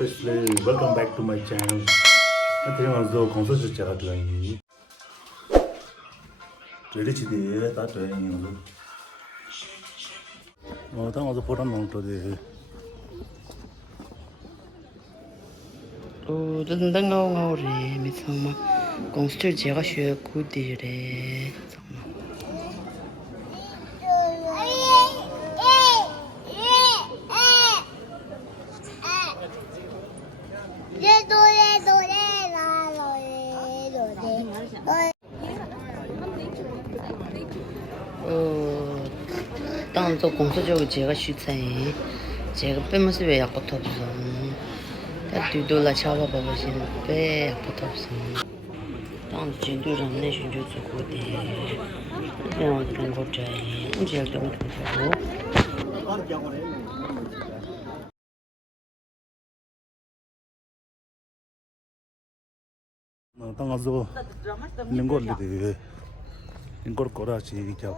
Today, welcome back to my channel. Anh em giờ công sự chắc là tuyệt. Chơi đi chơi đi, ta tuyệt anh em. Tao giờ photograph nông tôi đi.真的ngầu rồi, mấy thằng mà công sự chắc là学古的嘞，怎么？ 当做公司就这个蔬菜，这个本么是为要不投资，但对多了巧吧爸爸现在要不投资，当进度上那些就做过的，然后中国这，你这个东西。 Tao giờ liên quan đi liên quan có ra chỉ kiểu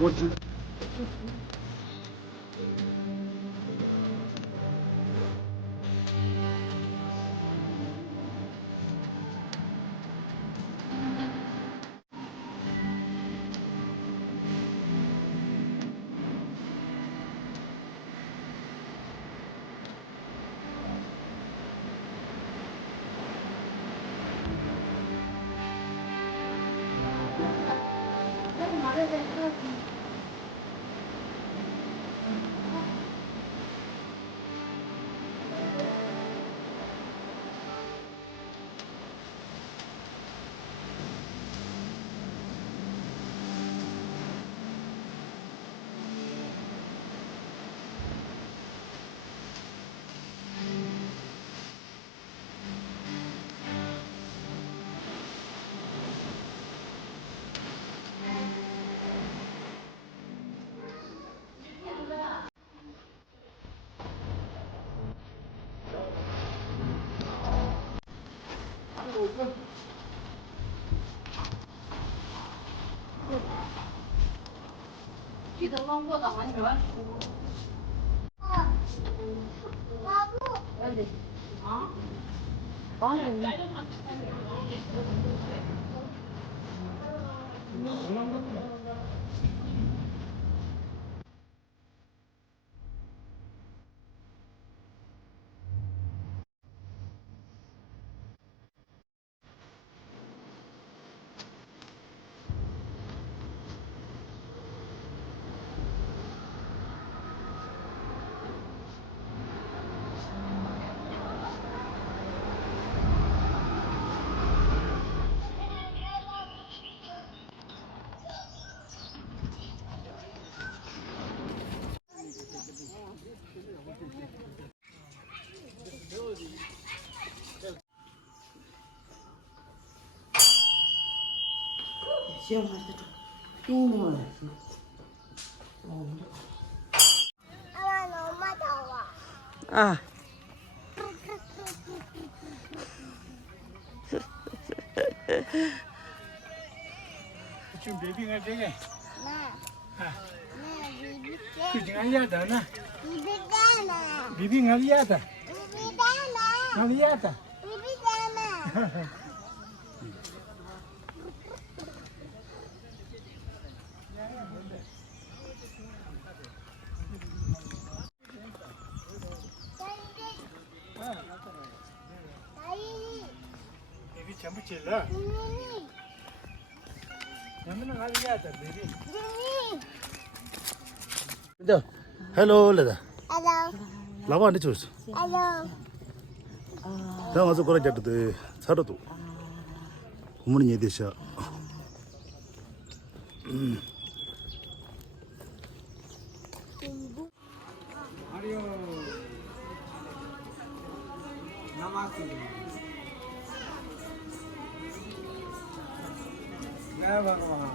뭐지? 시험할 때도 띵동을 했어. 엄마 더워. 아. 지금 베이빙 할 때게 네. 네, 이렇게. Jingaliada, Bibi Ngaliada. Ngaliada. Bibi 전부 찔러. 너는 ngaliada, Bibi. 자, 헬로 레다. Hello. 라바 안 해줬어. Hello. 다 와서 거라 잡도 살아도. 어머니 얘기셔. Mario. Namaste. Ya Bhagwan.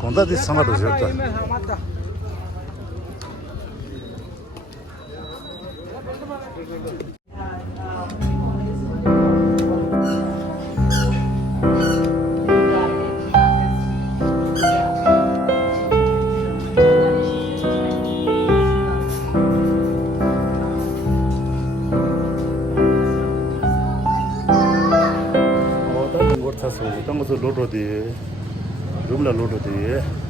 건다디 상가도 좋다. 어, 다른 거 타서 어떤 것을 로로디, 룸라 로로디.